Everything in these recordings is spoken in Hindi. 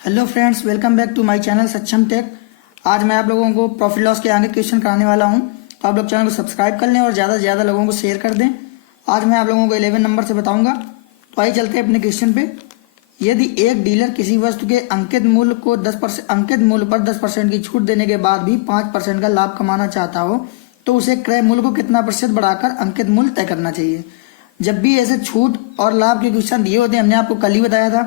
Hello friends, welcome back to my channel Saksham Tech. आज मैं आप लोगों को प्रॉफिट लॉस के आगे क्वेश्चन कराने वाला हूं, तो आप लोग चैनल को सब्सक्राइब कर लें और ज़्यादा से ज़्यादा लोगों को शेयर कर दें। आज मैं आप लोगों को 11 नंबर से बताऊंगा। तो आइए चलते हैं अपने क्वेश्चन पे। यदि एक डीलर किसी वस्तु के अंकित मूल्य पर 10% की छूट देने के बाद भी 5% का लाभ कमाना चाहता हो, तो उसे क्रय मूल्य को कितना प्रतिशत बढ़ाकर अंकित मूल्य तय करना चाहिए। जब भी ऐसे छूट और लाभ के क्वेश्चन दिए होते हैं, हमने आपको कल ही बताया था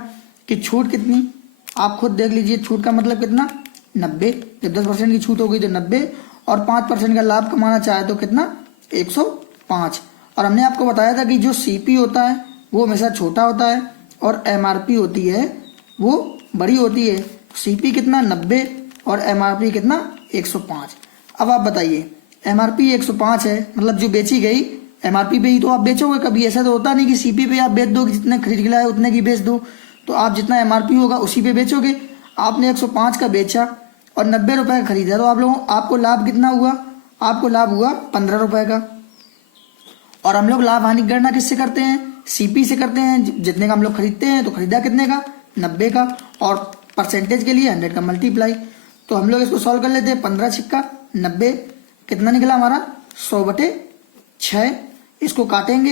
कि छूट कितनी, आप खुद देख लीजिए। छूट का मतलब कितना, 90। जब 10% की छूट होगी तो 90, और 5% का लाभ कमाना चाहे तो कितना, 105। और हमने आपको बताया था कि जो सीपी होता है वो हमेशा छोटा होता है और एमआरपी होती है वो बड़ी होती है। सीपी कितना, 90, और एमआरपी कितना, 105। अब आप बताइए, एमआरपी 105 है, मतलब जो बेची गई एमआरपी पे ही तो आप बेचोगे। कभी ऐसा तो होता नहीं कि सीपी पे आप बेच दो कि जितने खरीद के लाए उतने की बेच दो। तो आप जितना एमआरपी होगा उसी पे बेचोगे। आपने 105 का बेचा और 90 रुपए का खरीदा, तो आपको लाभ कितना हुआ, आपको लाभ हुआ 15 रुपए का। और हम लोग लाभ हानि गणना किससे करते हैं, सीपी से करते हैं। जितने का हम लोग खरीदते हैं तो खरीदा कितने का, 90 का, और परसेंटेज के लिए 100 का मल्टीप्लाई। तो हम लोग इसको सॉल्व कर लेते हैं। 15 छिक्का 90, कितना निकला हमारा, 100/6। इसको काटेंगे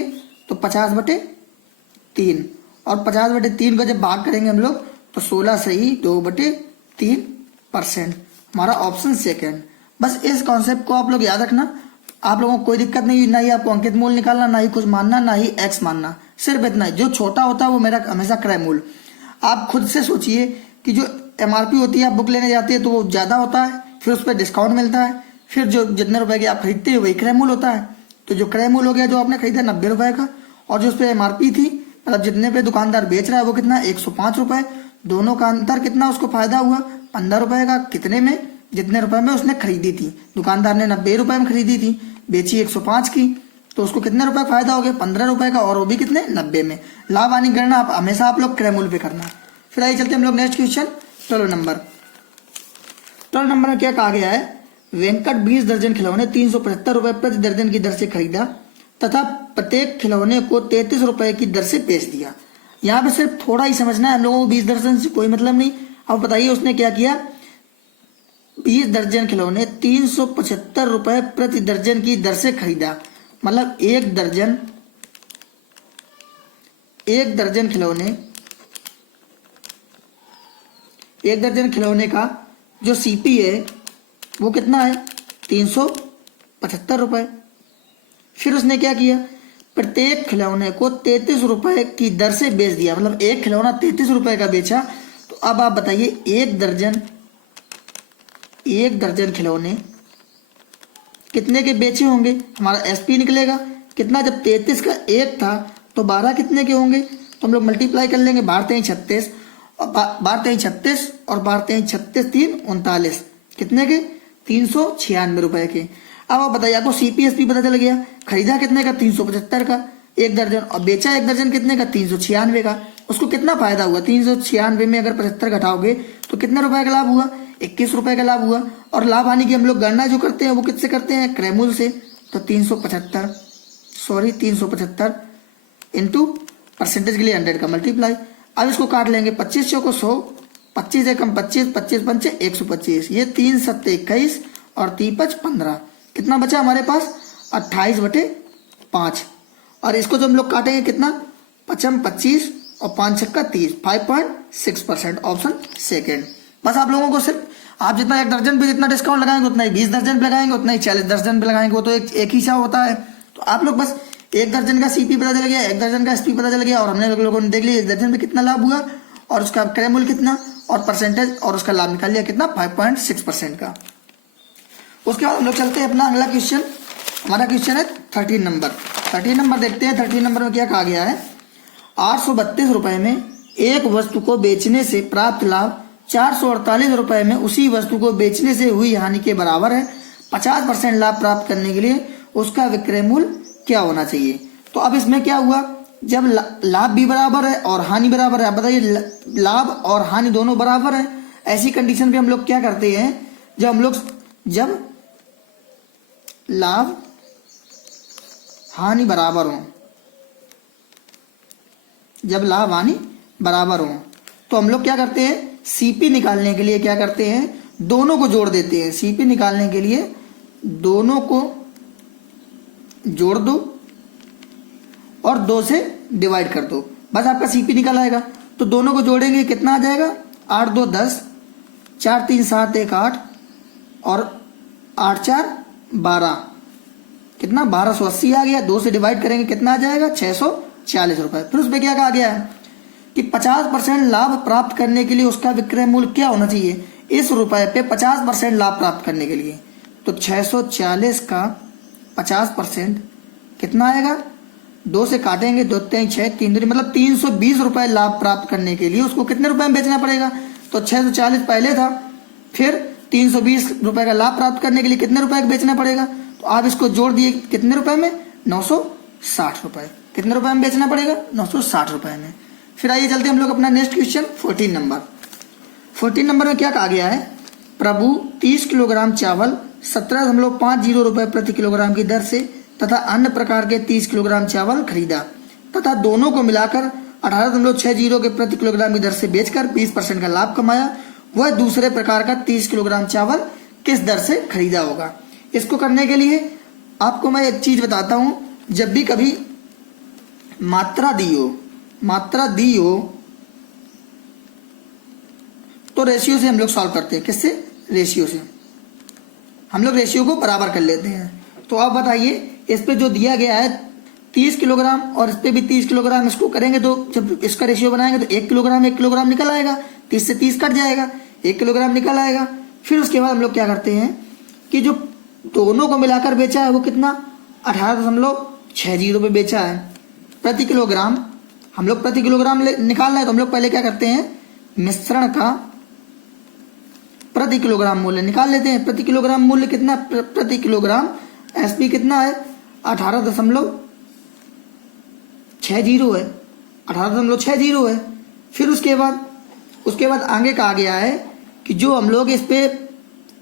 तो 50/3, और 50/3 को जब भाग करेंगे हम लोग तो 16 से ही 2/3%। हमारा ऑप्शन सेकंड। बस इस कॉन्सेप्ट को आप लोग याद रखना। आप लोगों को कोई दिक्कत नहीं, ना ही आपको अंकित मूल्य निकालना, ना ही कुछ मानना, ना ही एक्स मानना। सिर्फ इतना ही, जो छोटा होता है वो मेरा हमेशा क्रय मूल्य। आप खुद से सोचिए कि जो एमआरपी होती है, आप बुक लेने जाते हैं तो वो ज्यादा होता है, फिर उस पर डिस्काउंट मिलता है, फिर जो जितने रुपए की आप खरीदते हैं वही क्रय मूल्य होता है। तो जो क्रय मूल्य हो गया, जो आपने खरीदा 90 रुपए का, और जो उस पर एमआरपी थी, मतलब जितने पे दुकानदार बेच रहा है वो कितना, 105 रुपए। दोनों का अंतर कितना, उसको फायदा हुआ 15 रुपए का। कितने में, जितने रुपए में उसने खरीदी थी। दुकानदार ने 90 रुपए में खरीदी थी, बेची 105 की, तो उसको कितने रुपए का फायदा हो गया, 15 रुपए का, और वो भी कितने, 90 में। लाभ हानि गणना आप हमेशा आप लोग क्रय मूल्य पे करना। फिर आइए चलते हम लोग नेक्स्ट क्वेश्चन 12 नंबर। 12 नंबर में क्या कहा गया है, वेंकट 20 दर्जन खिलौने 375 रुपए प्रति दर्जन की दर से खरीदा तथा प्रत्येक खिलौने को 33 रुपए की दर से बेच दिया। यहाँ पे सिर्फ थोड़ा ही समझना है हम लोगों को, 20 दर्जन से कोई मतलब नहीं। अब बताइए उसने क्या किया, 20 दर्जन खिलौने 375 रुपए प्रति दर्जन की दर से खरीदा। मतलब एक दर्जन खिलौने का जो सीपी है वो कितना है, 375 रुपए। फिर उसने क्या किया, प्रत्येक खिलौने को 33 रुपए की दर से बेच दिया। मतलब एक खिलौना 33 रुपए का बेचा। तो अब आप बताइए, एक दर्जन खिलौने कितने के बेचे होंगे, हमारा एसपी निकलेगा कितना। जब 33 का एक था तो 12 कितने के होंगे, तो हम लोग मल्टीप्लाई कर लेंगे। 12×3 = 36, और 12×3 = 36, और 12×3 = 39 कितने के, 396 रुपए के। अब आप बताइए, आपको सीपीएसपी पता चल गया। खरीदा कितने का, 375 का एक दर्जन, और बेचा एक दर्जन कितने का, 396 का। उसको कितना फायदा हुआ, 396 में अगर 75 घटाओगे तो कितने रुपए का लाभ हुआ, 21 रुपए का लाभ हुआ। और लाभ हानि की हम लोग गणना जो करते हैं वो किससे करते हैं, क्रय मूल्य से। तो 375 इंटू परसेंटेज के लिए 100 का मल्टीप्लाई। अब इसको काट लेंगे, 25 चौको 100, 25 एकम 25, 25 पंचे 125, ये 3 सत्ते 21, और 3 5 15। कितना बचा हमारे पास, 28/5। और इसको जो हम लोग काटेंगे कितना, 55 25, और 5 छक्का 30, 5.6%। Option second. बस आप लोगों को सिर्फ, आप जितना एक दर्जन पे जितना डिस्काउंट लगाएंगे उतना ही 20 दर्जन पे लगाएंगे, उतना ही 40 दर्जन पे लगाएंगे, वो तो एक ही सा होता है। तो आप लोग बस एक दर्जन का सीपी पता चल गया, एक दर्जन का एसपी पता चल गया, और हमने लोगों ने देख लिया एक दर्जन पे कितना लाभ हुआ, और उसका क्रय मूल्य कितना, और परसेंटेज, और उसका लाभ निकाल लिया कितना, 5.6% का। उसके बाद हम लोग चलते हैं अपना अगला क्वेश्चन। हमारा क्वेश्चन है 13 नंबर। 13 नंबर देखते हैं। 13 नंबर में क्या कहा गया है, 832 रुपए में एक वस्तु को बेचने से प्राप्त लाभ 448 रुपए में उसी वस्तु को बेचने से हुई हानि के बराबर है। 50% लाभ प्राप्त करने के लिए उसका विक्रय मूल्य क्या होना चाहिए। तो अब इसमें क्या हुआ, जब लाभ भी बराबर है और हानि बराबर है। अब बताइए, लाभ और हानि दोनों बराबर है, ऐसी कंडीशन पे हम लोग क्या करते हैं, जब लाभ हानि बराबर हो, तो हम लोग क्या करते हैं, सीपी निकालने के लिए क्या करते हैं, दोनों को जोड़ देते हैं। सीपी निकालने के लिए दोनों को जोड़ दो और 2 से डिवाइड कर दो, बस आपका सीपी निकल आएगा। तो दोनों को जोड़ेंगे कितना आ जाएगा, 8 2 10, 4 3 7 1 8 और 8 4 12, कितना 1280 आ गया। 2 से डिवाइड करेंगे कितना आ जाएगा, 640 रुपए। फिर उसमें क्या कहा गया है कि 50% लाभ प्राप्त करने के लिए उसका विक्रय मूल्य क्या होना चाहिए, इस रुपए पे 50% लाभ प्राप्त करने के लिए। तो 640 का 50% कितना आएगा, 2 से काटेंगे, 2 3 6 3 दूनी मतलब 320 रुपए लाभ प्राप्त करने के लिए उसको कितने रुपए में बेचना पड़ेगा। तो 640 पहले था, फिर 320 रुपए का लाभ प्राप्त करने के लिए कितने रुपए का बेचना पड़ेगा। तो आप इसको जोड़ दिए कितने रुपए में, 960 रुपए। कितने रुपए में बेचना पड़ेगा, 960 रुपए में। फिर आइए चलते हम लोग अपना नेक्स्ट क्वेश्चन 14 नंबर। 14 नंबर में क्या कहा गया है, प्रभु 30 किलोग्राम चावल 17.50 रुपए प्रति किलोग्राम की दर से तथा अन्य प्रकार के 30 किलोग्राम चावल खरीदा तथा दोनों को मिलाकर 18.60 के प्रति किलोग्राम की दर से बेचकर 20% का लाभ कमाया। वह दूसरे प्रकार का 30 किलोग्राम चावल किस दर से खरीदा होगा। इसको करने के लिए आपको मैं एक चीज बताता हूं, जब भी कभी मात्रा दी हो तो रेशियो से हम लोग सॉल्व करते हैं। किससे, रेशियो से हम लोग रेशियो को बराबर कर लेते हैं। तो आप बताइए, इस पे जो दिया गया है 30 किलोग्राम और इस पे भी 30 किलोग्राम, इसको करेंगे तो जब इसका रेशियो बनाएंगे तो 1 किलोग्राम निकल आएगा, 30 से 30 कट जाएगा, 1 किलोग्राम निकल आएगा। फिर उसके बाद हम लोग क्या करते हैं कि जो दोनों को मिलाकर बेचा है वो कितना 18.60 पे बेचा है प्रति किलोग्राम। हम लोग प्रति किलोग्राम निकालना है तो हम लोग पहले क्या करते हैं, मिश्रण का प्रति किलोग्राम मूल्य निकाल लेते हैं। प्रति किलोग्राम मूल्य कितना, प्रति किलोग्राम एसपी कितना है, 18.60 है, 18.60 है। फिर उसके बाद आगे कहा गया है कि जो हम लोग इस पे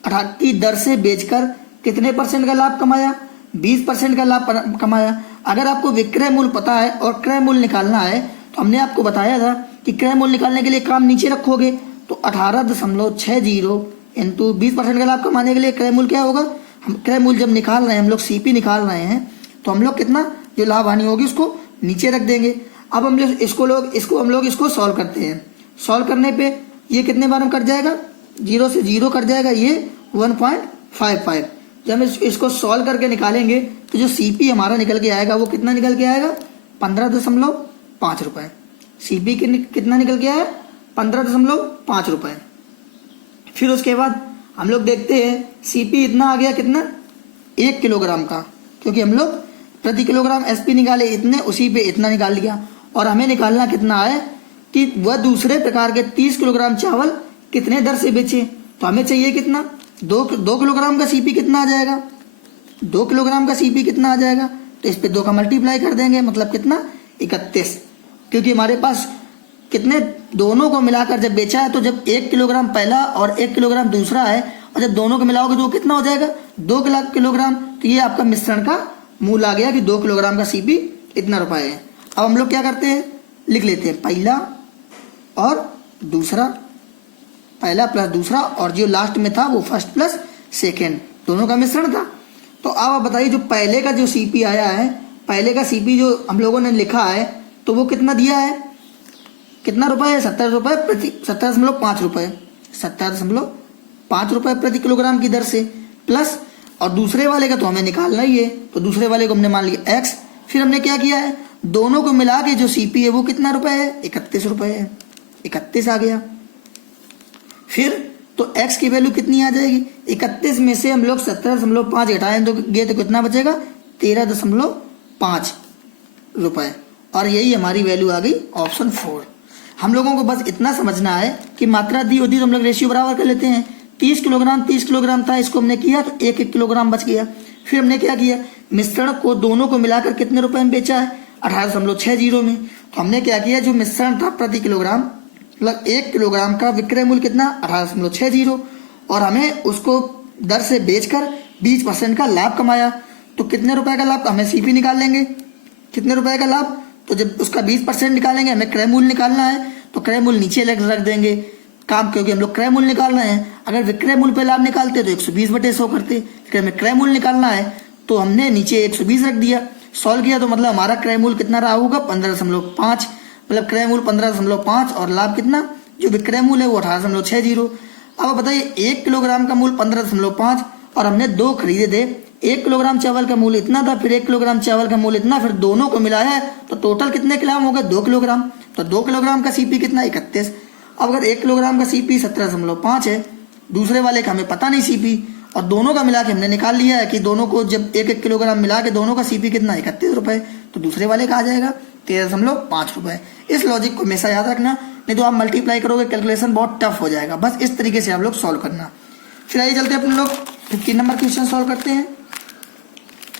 18 की दर से बेचकर कितने % का लाभ कमाया, 20% का लाभ कमाया। अगर आपको विक्रय मूल्य पता है और क्रय मूल्य निकालना है तो हमने आपको बताया था कि क्रय मूल्य निकालने के लिए काम नीचे रखोगे। तो 18.60 इंटू 20% का लाभ कमाने के लिए क्रय मूल्य क्या होगा, हम क्रय मूल्य जब निकाल रहे हैं, हम लोग सीपी निकाल रहे हैं, तो हम लोग कितना जो लाभ हानि होगी उसको नीचे रख देंगे। अब हम लोग इसको सॉल्व करते हैं। सॉल्व करने पे ये कितने बार में कट जाएगा, 0 से 0 कट जाएगा, ये 1.55। जब हम इसको सॉल्व करके निकालेंगे तो जो सीपी हमारा निकल के आएगा वो कितना निकल के आएगा, 15.5 रुपए। सीपी कितना निकल के आया, 15.5 रुपए। फिर उसके बाद हम लोग देखते हैं सीपी इतना आ गया, कितना 1 किलोग्राम का, क्योंकि हम लोग प्रति किलोग्राम एसपी निकाले इतने, उसी पे इतना निकाल लिया। और हमें निकालना कितना है कि वह दूसरे प्रकार के 30 किलोग्राम चावल कितने दर से बेचे। तो हमें चाहिए कितना, 2 किलोग्राम का सीपी कितना आ जाएगा, 2 किलोग्राम का सीपी कितना आ जाएगा। तो इस पे 2 का मल्टीप्लाई कर देंगे, मतलब कितना 31, क्योंकि हमारे पास कितने दोनों को मिलाकर जब बेचा है तो जब 1 किलोग्राम पहला और 1 किलोग्राम दूसरा है और जब दोनों को मिलाओगे तो कितना हो जाएगा, 2 किलोग्राम। तो ये आपका मिश्रण का मूल आ गया कि 2 किलोग्राम का सीपी इतना रुपए है। अब हम लोग क्या करते हैं, लिख लेते हैं पहला और दूसरा, पहला प्लस दूसरा, और जो लास्ट में था वो फर्स्ट प्लस सेकेंड, दोनों का मिश्रण था। तो अब आप बताइए जो पहले का जो सीपी आया है, पहले का सीपी जो हम लोगों ने लिखा है तो वो कितना दिया है, कितना रुपए है, 17.5 रुपए, 17.5 रुपए प्रति किलोग्राम की दर से, प्लस और दूसरे वाले का तो हमें निकालना ही है, तो दूसरे वाले को हमने मान लिया x। फिर हमने क्या किया है, दोनों को मिला के जो सीपी है वो कितना रुपए है, 31 रुपए है, 31 आ गया। फिर तो x की वैल्यू कितनी आ जाएगी, 31 में से हम लोग 17.5 घटाएं तो कितना बचेगा, 13.5 रुपए। और यही हमारी वैल्यू आ गई ऑप्शन 4। हम लोगों को बस इतना समझना है कि मात्रा दी होती तो हम लोग रेशियो बराबर कर लेते हैं। 30 किलोग्राम था, इसको हमने किया तो 1 किलोग्राम बच गया। फिर हमने क्या किया, मिश्रण को दोनों को मिलाकर कितने रुपए में बेचा है, 18.60 में। तो हमने क्या किया, जो मिश्रण था प्रति किलोग्राम मतलब 1 किलोग्राम का विक्रय मूल्य कितना 18.60, और हमें उसको दर से बेचकर 20% का लाभ कमाया। तो कितने रुपए का लाभ, हमें सीपी निकाल लेंगे कितने रुपए का लाभ। तो जब उसका 20% निकालेंगे, हमें क्रय मूल्य निकालना है, तो क्रय मूल्य नीचे रख देंगे काम, क्योंकि हम लोग क्रय मूल्य निकाल रहे हैं। अगर विक्रय मूल्य पे लाभ निकालते तो 120/100 करते, लेकिन हमें क्रय मूल्य निकालना है तो हमने नीचे 120 रख दिया। सॉल्व किया तो मतलब हमारा क्रय मूल्य कितना रहा होगा 15.5, मतलब क्रय मूल्य 15.5 और लाभ कितना, जो विक्रय मूल्य है वो 18.60। अब बताइए 1 किलोग्राम का मूल्य 15.5 और हमने 2 खरीदे थे। 1 किलोग्राम चावल का मूल्य इतना था, फिर 1 किलोग्राम चावल का मूल्य इतना, फिर दोनों को मिलाया है तो टोटल कितने किलोग्राम हो गए 2 किलोग्राम। तो 2 किलोग्राम का सीपी कितना 31। अब अगर 1 किलोग्राम का सीपी 17.5 है, दूसरे वाले का हमें पता नहीं सीपी, और दोनों का मिला के हमने निकाल लिया है कि दोनों को जब 1-1 किलोग्राम मिला के दोनों का सीपी कितना 31 रुपए, तो दूसरे वाले का आ जाएगा 13.5 रुपए। इस लॉजिक को हमेशा याद रखना, नहीं तो आप मल्टीप्लाई करोगे कैलकुलेशन बहुत टफ हो जाएगा। बस इस तरीके से आप लोग सॉल्व करना। फिर आइए चलते हैं अपन लोग 15 नंबर क्वेश्चन सॉल्व करते हैं।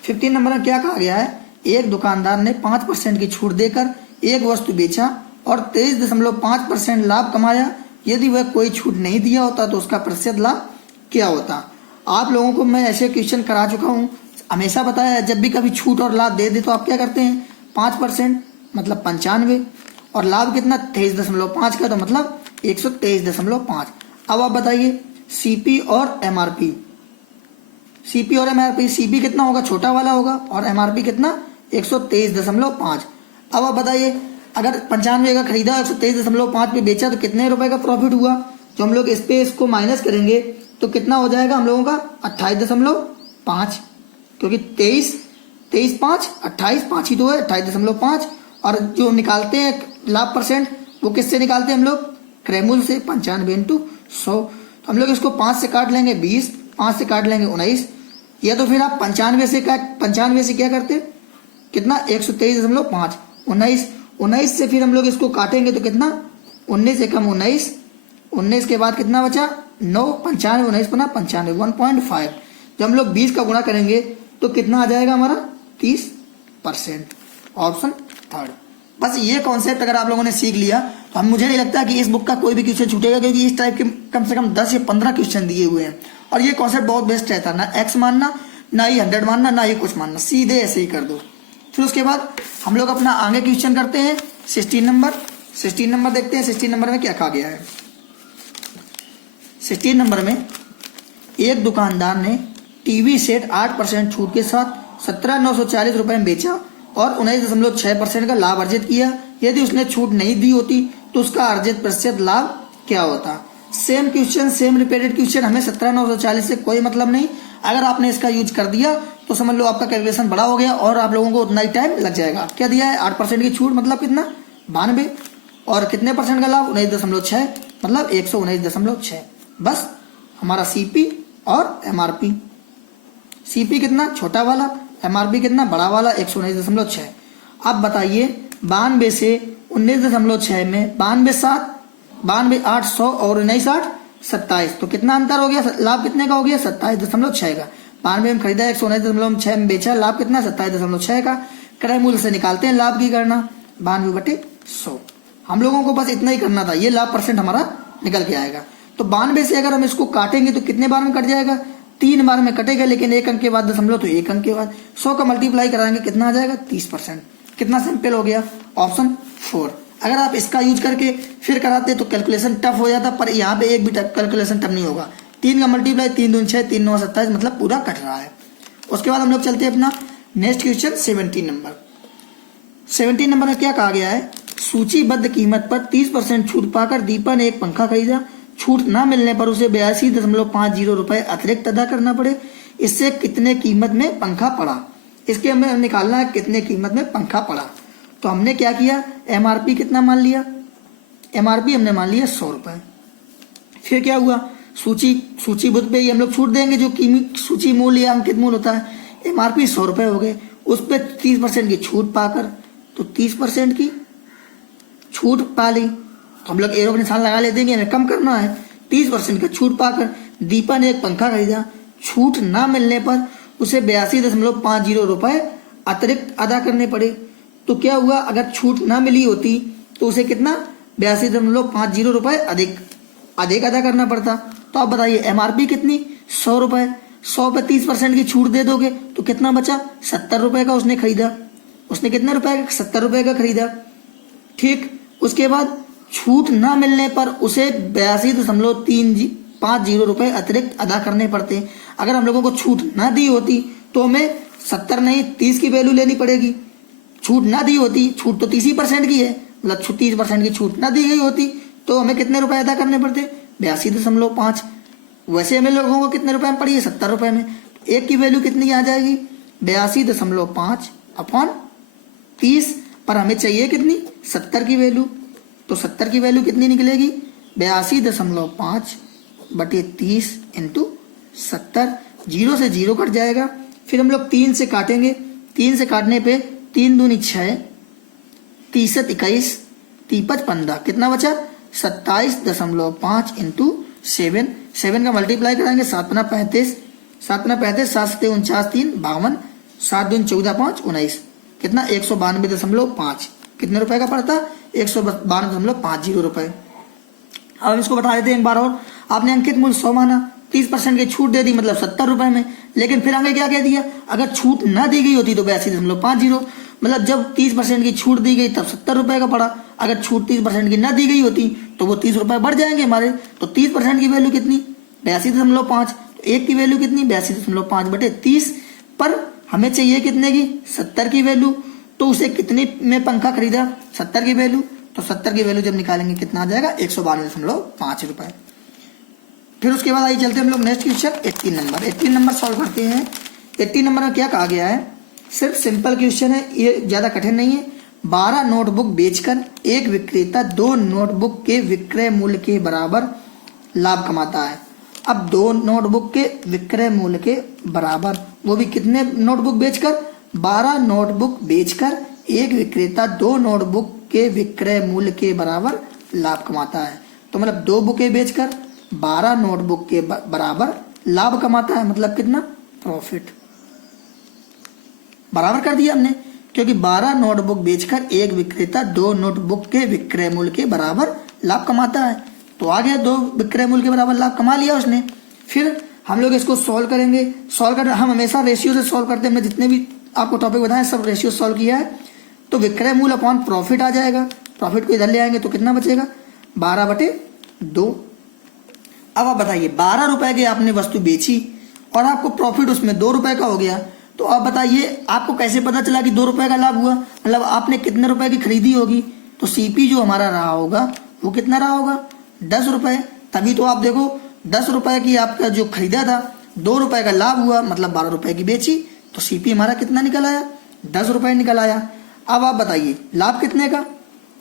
15 नंबर में क्या कहा गया है, एक दुकानदार ने 5% की छूट देकर एक वस्तु बेचा और 23.5% लाभ कमाया। यदि वह कोई छूट नहीं दिया होता तो उसका प्रतिशत लाभ क्या होता। आप लोगों को मैं ऐसे क्वेश्चन करा चुका हूँ, हमेशा बताया है जब भी कभी छूट और लाभ दे दे तो आप क्या करते हैं 5% मतलब 95 और लाभ कितना 23.5 का, तो मतलब 123.5। अब आप बताइए सीपी और एमआरपी, सीपी और एमआरपी, सीपी कितना होगा छोटा वाला होगा और एमआरपी कितना 123.5। अब आप बताइए अगर 95 का खरीदा 123.5 पे बेचा तो कितने रुपए का प्रॉफिट हुआ। जो हम लोग इस पे इसको माइनस करेंगे तो कितना हो जाएगा हम लोगों का 28.5, क्योंकि 23.5 28 5 ही तो है 28.5। और जो निकालते हैं लाभ परसेंट वो किससे निकालते हैं हम लोग क्रय मूल्य से, 95 × 100। तो हम लोग इसको 5 से काट लेंगे 20, 5 से काट लेंगे 19, या तो फिर आप 95 से क्या करते कितना 123.5 19 से फिर हम लोग इसको काटेंगे तो कितना 19 से कम 19 के बाद कितना बचा 9, 95 19 बना 95 1.5। जब हम लोग 20 का गुणा करेंगे तो कितना आ जाएगा हमारा 30%। Option third. बस ये कॉन्सेप्ट अगर आप लोगों ने सीख लिया तो हम मुझे नहीं लगता कि इस बुक का कोई भी क्वेश्चन छूटेगा, क्योंकि इस टाइप के कम से कम 10 या 15 क्वेश्चन दिए हुए हैं और ये कॉन्सेप्ट बहुत बेस्ट रहता है। ना एक्स मानना, ना ही 100 मानना, ना ही कुछ मानना, सीधे ऐसे ही कर दो। फिर उसके बाद हम लोग अपना आगे क्वेश्चन करते हैं 16 नंबर देखते हैं 16 नंबर में क्या कहा गया है। 16 नंबर में एक दुकानदार ने टीवी सेट 8% छूट के साथ 17,940 रुपए में बेचा और 19.6% का लाभ अर्जित किया। यदि उसने छूट नहीं दी होती तो उसका अर्जित प्रतिशत लाभ क्या होता। Same question, same repeated question, हमें 17,940 से कोई मतलब नहीं। अगर आपने इसका यूज कर दिया तो समझ लो आपका कैलकुलेशन बड़ा हो गया और आप लोगों को उतना ही टाइम लग जाएगा। क्या दिया है 8% की छूट मतलब कितना 92 और कितने परसेंट का लाभ 19.6 मतलब 119.6। बस हमारा सीपी और एमआरपी, सीपी कितना छोटा वाला, एमआरपी कितना बड़ा वाला 119.6। अब बताइए 92 से 19.6 में 92 8 100 और 19 8 27, तो कितना अंतर हो गया, लाभ कितने का हो गया 27.6 का। 92 में खरीदा 119.6 में बेचा, लाभ कितना 27.6 का। क्रय मूल्य से निकालते हैं लाभ की गणना 92/100। हम लोगों को बस इतना ही करना था, ये लाभ परसेंट हमारा निकल के आएगा। तो 92 से अगर हम इसको काटेंगे तो कितने बार में कट जाएगा 3 बार में कटेगा, लेकिन 1 अंक के बाद दशमलव तो 1 अंक के बाद 100 का मल्टीप्लाई कराएंगे कितना आ जाएगा 30%। कितना सिंपल हो गया ऑप्शन 4। अगर आप इसका यूज करके फिर कराते तो कैलकुलेशन टफ हो जाता, पर यहाँ पे एक भी कैलकुलेशन टफ नहीं होगा। 3 का मल्टीप्लाई 3 दूनी 6 3 9 27 मतलब पूरा कट रहा है। उसके बाद हम लोग चलते हैं अपना नेक्स्ट क्वेश्चन 17 नंबर में क्या कहा गया है। सूचीबद्ध कीमत पर 30% छूट पाकर दीपा ने एक पंखा खरीदा। छूट न मिलने पर उसे 82.50 रुपए अतिरिक्त अदा करना पड़े। इससे कितने कीमत में पंखा पड़ा। इसके हमें निकालना है कितने कीमत में पंखा पड़ा। तो हमने क्या किया एमआरपी कितना मान लिया, एमआरपी हमने मान लिया 100 रुपए। फिर क्या हुआ सूचीबद्ध पे ही हम लोग छूट देंगे, जो सूची मूल्य या अंकित मूल्य होता है। एमआरपी 100 रुपए हो गए, उस पर 30% की छूट पाकर, तो 30% की छूट पा ली तो हम लोग एरो का निशान लगा लेते हैं, हमें कम करना है। 30% का छूट पाकर दीपा ने एक पंखा खरीदा। छूट ना मिलने पर उसे 82.50 रुपए अतिरिक्त अदा करने पड़े। तो क्या हुआ अगर छूट ना मिली होती तो उसे कितना 82.50 रुपए अधिक अदा करना पड़ता। तो आप बताइए एमआरपी कितनी 100 रुपए, 100 पे 30% की छूट दे दोगे तो कितना बचा 70 रुपए का उसने खरीदा। उसने कितने रुपए का 70 रुपए का खरीदा। ठीक, उसके बाद छूट न मिलने पर उसे 82.350 रुपए अतिरिक्त अदा करने पड़ते। अगर हम लोगों को छूट न दी होती तो हमें 70 नहीं 30 की वैल्यू लेनी पड़ेगी। छूट ना दी होती, छूट तो 30% की है, मतलब 30% की छूट ना दी गई होती तो हमें कितने रुपए अदा करने पड़ते? 82.5। वैसे हमें लोगों को कितने रुपए में पड़ी है? 70 रुपए में। एक की वैल्यू कितनी आ जाएगी? 82.5 अपॉन 30, पर हमें चाहिए कितनी? 70 की वैल्यू। तो 70 की वैल्यू कितनी निकलेगी? 82.5 बटे 30 इंटू 70। 0 से 0 कट जाएगा। फिर हम लोग 3 से काटेंगे। 3 से काटने पे 3 दूनी 6, 30 21, 35 15, कितना बचा? 27.5 इंटू 7। 7 का मल्टीप्लाई कराएंगे, 7 पंजा 35, 7 पंजा 35, 7 सत्ते 49, 3 52, 7 दूनी 14, 5 19, कितना? 192.5। कितने रुपए का पड़ता? 192.50 रुपए। अब हम इसको बता देते हैं एक बार और। आपने अंकित मूल्य 100 माना, 30% की छूट दे दी, मतलब 70 रुपए में। लेकिन फिर आगे क्या कह दिया? अगर छूट ना दी गई होती तो 82.50, मतलब जब 30% की छूट दी गई तब 70 रुपए का पड़ा। अगर छूट 30% की ना दी गई होती तो वो 30 रुपए बढ़ जाएंगे हमारे। तो 30% की वैल्यू कितनी? 82.5। तो एक की वैल्यू कितनी? 82.5 बटे 30, पर हमें चाहिए कितने की? 70 की वैल्यू। तो उसे कितने में पंखा खरीदा? 70 की वैल्यू। तो 70 की वैल्यू जब निकालेंगे कितना आ जाएगा? 192.5 रुपए। फिर उसके बाद आइए चलते हम लोग next question 18 number. 18 number solve करते हैं। 18 नंबर में क्या कहा गया है? सिर्फ सिंपल क्वेश्चन है, ये ज्यादा कठिन नहीं है। 12 नोटबुक बेचकर एक विक्रेता 2 नोटबुक के विक्रय मूल्य के बराबर लाभ कमाता है। अब 2 नोटबुक के विक्रय मूल्य के बराबर, वो भी कितने नोटबुक बेचकर? 12 नोटबुक बेचकर एक विक्रेता 2 नोटबुक के विक्रय मूल्य के बराबर लाभ कमाता है। तो मतलब 2 बुकें बेचकर 12 नोटबुक के बराबर लाभ कमाता है, मतलब कितना? प्रॉफिट। बराबर कर दिया हमने, क्योंकि 12 नोटबुक बेचकर एक विक्रेता 2 नोटबुक के विक्रय मूल्य के बराबर लाभ कमाता है। तो आ गया, 2 विक्रय मूल्य के बराबर लाभ कमा लिया उसने। फिर हम लोग इसको सॉल्व करेंगे। सॉल्व कर हम हमेशा रेशियो से सॉल्व करते हैं। हमने जितने भी आपको टॉपिक बताए सब रेशियो सॉल्व किया है। तो विक्रय मूल्य अपॉन प्रॉफिट आ जाएगा। प्रॉफिट को इधर ले आएंगे तो कितना बचेगा? 12/2। अब आप बताइए, 12 रुपए की आपने वस्तु बेची और आपको प्रॉफिट उसमें 2 रुपए का हो गया। तो आप बताइए आपको कैसे पता चला कि 2 रुपए का लाभ हुआ? मतलब आपने कितने रुपए की खरीदी होगी? तो सीपी जो हमारा रहा होगा वो कितना रहा होगा? 10 रुपए। तभी तो आप देखो 10 रुपए की आपका जो खरीदा था, 2 रुपए का लाभ हुआ, मतलब 12 रुपए की बेची, तो सीपी हमारा कितना निकल आया? 10 रुपए निकल आया। अब आप बताइए लाभ कितने का?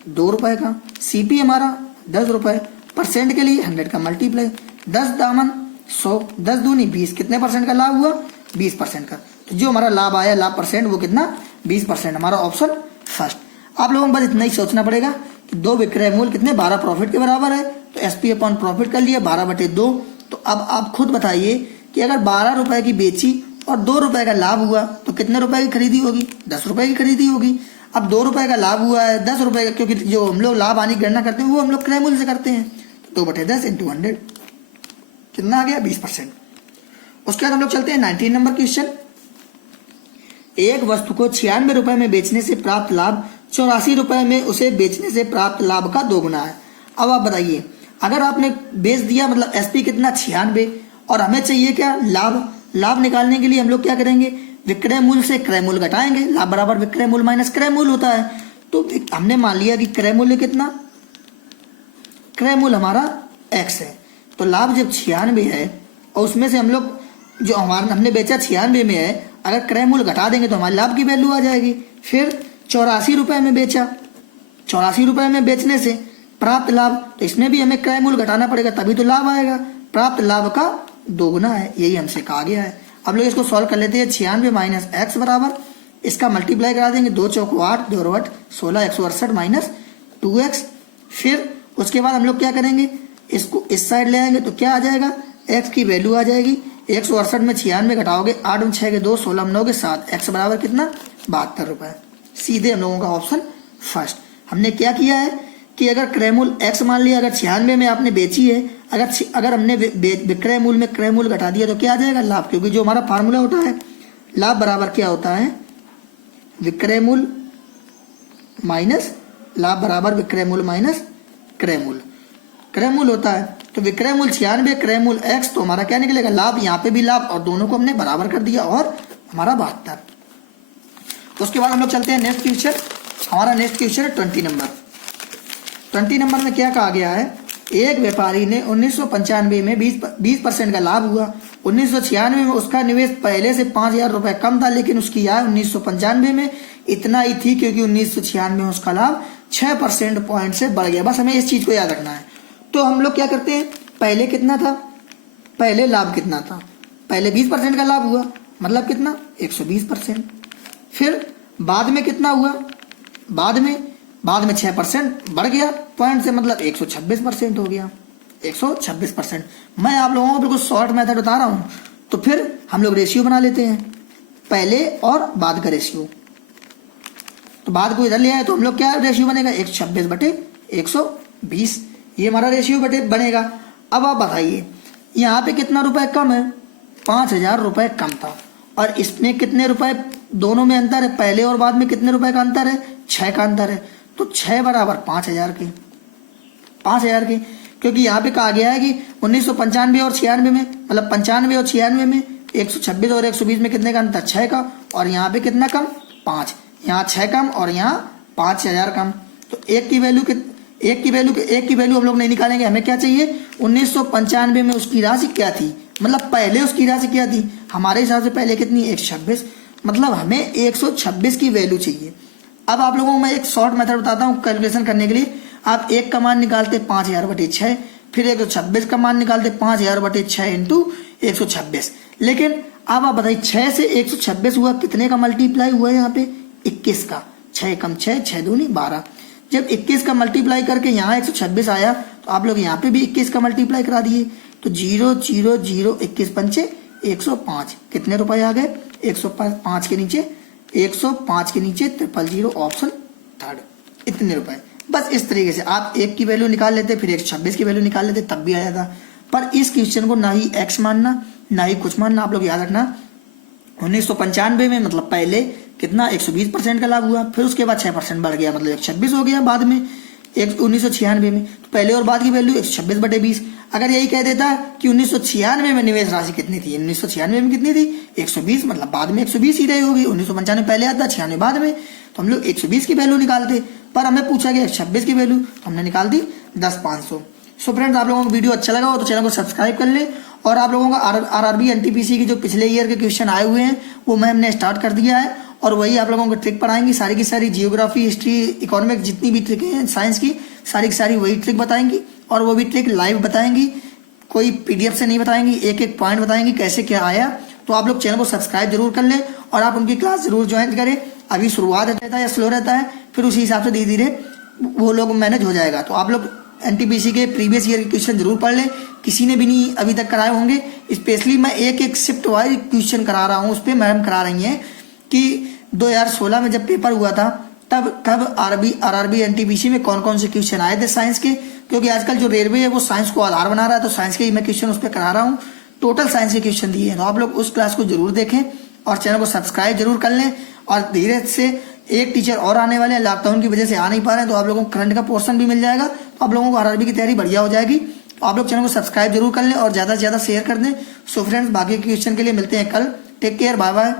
2 रुपए का। सीपी हमारा 10 रुपए। परसेंट के लिए 100 का मल्टीप्लाई, 10 दामन 100, 10 दूनी 20, कितने परसेंट का लाभ हुआ? 20% का। तो जो हमारा लाभ आया, लाभ परसेंट, वो कितना? 20%। हमारा ऑप्शन फर्स्ट। आप लोगों को बस इतना ही सोचना पड़ेगा कि 2 विक्रय मूल्य कितने? 12 प्रॉफिट के बराबर है। तो एसपी अपॉन प्रॉफिट कर लिया 12/2। तो अब आप खुद बताइए कि अगर 12 रुपए की बेची और 2 रुपए का लाभ हुआ तो कितने रुपए की खरीदी होगी? 10 रुपए की खरीदी होगी। अब 2 रुपए का लाभ हुआ है, 10 रुपए का, क्योंकि जो हम लोग लाभ आने की गणना करते हैं वो हम लोग क्रय मूल्य से करते हैं। तो 2/10 इंटू 100 कितना आ गया? 20%। उसके बाद हम लोग चलते हैं 19 नंबर क्वेश्चन। एक वस्तु को 96 रुपए में बेचने से प्राप्त लाभ 84 रुपए में उसे बेचने से प्राप्त लाभ का 2 गुना है। अब आप बताइए, अगर आपने बेच दिया, मतलब एसपी कितना? 96, और हमें चाहिए क्या? लाभ। लाभ निकालने के लिए हम लोग क्या करेंगे? विक्रय मूल्य से क्रय मूल्य घटाएंगे। लाभ बराबर विक्रय मूल्य माइनस क्रय मूल्य होता है। तो हमने मान लिया कि क्रय मूल्य कितना? क्रय मूल्य हमारा x है। तो लाभ जब 96 है और उसमें से हम लोग जो हमारा हमने बेचा 96 में है, अगर क्रय मूल्य घटा देंगे तो हमारे लाभ की वैल्यू आ जाएगी। फिर 84 रुपए में बेचा, 84 रुपए में बेचने से प्राप्त लाभ, तो इसमें भी हमें क्रय मूल्य घटाना पड़ेगा तभी तो लाभ आएगा। प्राप्त लाभ का 2 गुना है, यही हमसे कहा गया है। अब लोग इसको सॉल्व कर लेते हैं। 96 माइनस एक्स बराबर, इसका मल्टीप्लाई करा देंगे, 2 चौको 8, 2 8 16, 168 माइनस 2x। फिर उसके बाद हम लोग क्या करेंगे? इसको इस साइड ले आएंगे तो क्या आ जाएगा? x की वैल्यू आ जाएगी 168 में 96 घटाओगे, 8 में 6 के 2, 16 में 9 के 7, x बराबर कितना? 72 रुपए। सीधे हम लोगों का ऑप्शन फर्स्ट। हमने क्या किया है कि अगर क्रय मूल्य x मान लिया, अगर 96 में आपने बेची है, अगर हमने विक्रय मूल्य में क्रय मूल्य घटा दिया तो क्या आ जाएगा? लाभ। क्योंकि जो हमारा फार्मूला होता है लाभ बराबर क्या होता है? विक्रय मूल्य माइनस लाभ बराबर विक्रय मूल्य माइनस क्रय मूल्य। क्रय मूल्य होता है तो विक्रय मूल्य 96, क्रय मूल्य x, तो हमारा क्या निकलेगा लाभ, यहाँ पे भी लाभ और दोनों को हमने बराबर कर दिया और हमारा 72। तो उसके बाद हम लोग चलते हैं नेक्स्ट क्वेश्चन। हमारा नेक्स्ट क्वेश्चन है 20 नंबर। 20 नंबर में क्या कहा गया है, एक व्यापारी ने 1995 में 20% का लाभ हुआ। 1996 में उसका निवेश पहले से 5,000 रुपये कम था, लेकिन उसकी आय 1995 में इतना ही थी क्योंकि 1996 में उसका लाभ 6% पॉइंट से बढ़ गया। बस हमें इस चीज को याद रखना है। तो हम लोग क्या करते हैं, पहले कितना था, पहले लाभ कितना था, पहले 20% का लाभ हुआ मतलब कितना 120%। फिर बाद में कितना हुआ, बाद में 6% बढ़ गया पॉइंट से, मतलब 126% हो गया, 126%। मैं आप लोगों को बिल्कुल शॉर्ट मेथड बता रहा हूँ। तो फिर हम लोग रेशियो बना लेते हैं, पहले और बाद का रेशियो। तो बाद को इधर ले आए तो हम लोग क्या रेशियो बनेगा 126/120, ये हमारा रेशियो बनेगा। अब आप बताइए यहाँ पे कितना रुपए कम है, 5,000 रुपये कम था, और इसमें कितने रुपए दोनों में अंतर है, पहले और बाद में कितने रुपए का अंतर है, 6 का अंतर है। तो 6 बराबर 5,000 के, 5,000 के, क्योंकि यहाँ पे कहा गया है कि 1995 और 96 में, मतलब 95 और 96 में 126 और 120 में कितने का अंतर, 6 का, और यहाँ पे कितना कम 5, यहाँ 6 कम और यहाँ 5,000 कम। तो एक की वैल्यू हम लोग नहीं निकालेंगे, हमें क्या चाहिए 1995 में उसकी राशि क्या थी, मतलब पहले उसकी राशि क्या थी, हमारे हिसाब से पहले कितनी 126, मतलब हमें 126 की वैल्यू चाहिए। अब आप लोगों को मैं एक शॉर्ट मेथड बताता हूँ कैलकुलेशन करने के लिए। आप एक का मान निकालते 5,000/6, फिर 126 का मान निकालते 5,000/6 इंटू 126। लेकिन अब आप बताइए 6 से 126 हुआ, कितने का मल्टीप्लाई हुआ है यहाँ पे 21 का, 6 कम 6, 6 दूनी 12। जब 21 का मल्टीप्लाई करके यहाँ 126 आया तो आप लोग यहाँ पे भी 21 का मल्टीप्लाई करा दिए, तो 0 0 0 21 पंचे 105, कितने रुपए आ गए 105 के नीचे 000 ऑप्शन थर्ड, इतने रुपए। बस इस तरीके से आप एक की वैल्यू निकाल लेते, फिर 126 की वैल्यू निकाल लेते, तब भी आ जाता। पर इस क्वेश्चन को ना ही x मानना ना ही कुछ मानना, आप लोग याद रखना 1995 में मतलब पहले कितना 120% का लाभ हुआ, फिर उसके बाद 6% बढ़ गया मतलब 126 हो गया बाद में 1996 में। तो पहले और बाद की वैल्यू 126/20। अगर यही कह देता कि 1996 में निवेश राशि कितनी थी, 1996 में कितनी थी 120, मतलब बाद में 120 ही रही होगी, 1995 पहले आता 96 बाद में, तो हम लोग 120 की वैल्यू निकालते। पर हमें पूछा गया 126 की वैल्यू, तो हमने निकाल दी 10,500। सो फ्रेंड्स, आप लोगों को वीडियो अच्छा लगा हो तो चैनल को सब्सक्राइब कर ले, और आप लोगों का आरआरबी एनटीपीसी के जो पिछले ईयर के क्वेश्चन आए हुए हैं वो मैं हमने स्टार्ट कर दिया है, और वही आप लोगों को ट्रिक पढ़ाएंगी, सारी की सारी जियोग्राफी, हिस्ट्री, इकोनॉमिक्स, जितनी भी ट्रिक हैं साइंस की सारी वही ट्रिक बताएंगी, और वो भी ट्रिक लाइव बताएंगी, कोई पीडीएफ से नहीं बताएंगी, एक एक पॉइंट बताएंगी कैसे क्या आया। तो आप लोग चैनल को सब्सक्राइब जरूर कर लें और आप उनकी क्लास जरूर ज्वाइन करें। अभी शुरुआत रहता है या स्लो रहता है, फिर उसी हिसाब से धीरे धीरे वो लोग मैनेज हो जाएगा। तो आप लोग एनटीपीसी के प्रीवियस ईयर के क्वेश्चन जरूर पढ़ लें, किसी ने भी नहीं अभी तक कराए होंगे। स्पेशली मैं एक एक शिफ्ट वाइज क्वेश्चन करा रहा हूँ, उस पर मैडम करा रही हैं कि 2016 में जब पेपर हुआ था तब आरआरबी एनटीपीसी में कौन कौन से क्वेश्चन आए थे साइंस के, क्योंकि आजकल जो रेलवे है वो साइंस को आधार बना रहा है, तो साइंस के ही मैं क्वेश्चन उस पर करा रहा हूँ। टोटल साइंस के क्वेश्चन दिए हैं, तो आप लोग उस क्लास को जरूर देखें और चैनल को सब्सक्राइब जरूर कर लें। और धीरे से एक टीचर और आने वाले हैं, लॉकडाउन की वजह से आ नहीं पा रहे हैं, तो आप लोगों को करंट का पोर्शन भी मिल जाएगा, तो आप लोगों को आरआरबी की तैयारी बढ़िया हो जाएगी। तो आप लोग चैनल को सब्सक्राइब जरूर कर लें और ज़्यादा से ज़्यादा शेयर कर दें। सो फ्रेंड्स, बाकी क्वेश्चन के लिए मिलते हैं कल। Take care, bye bye.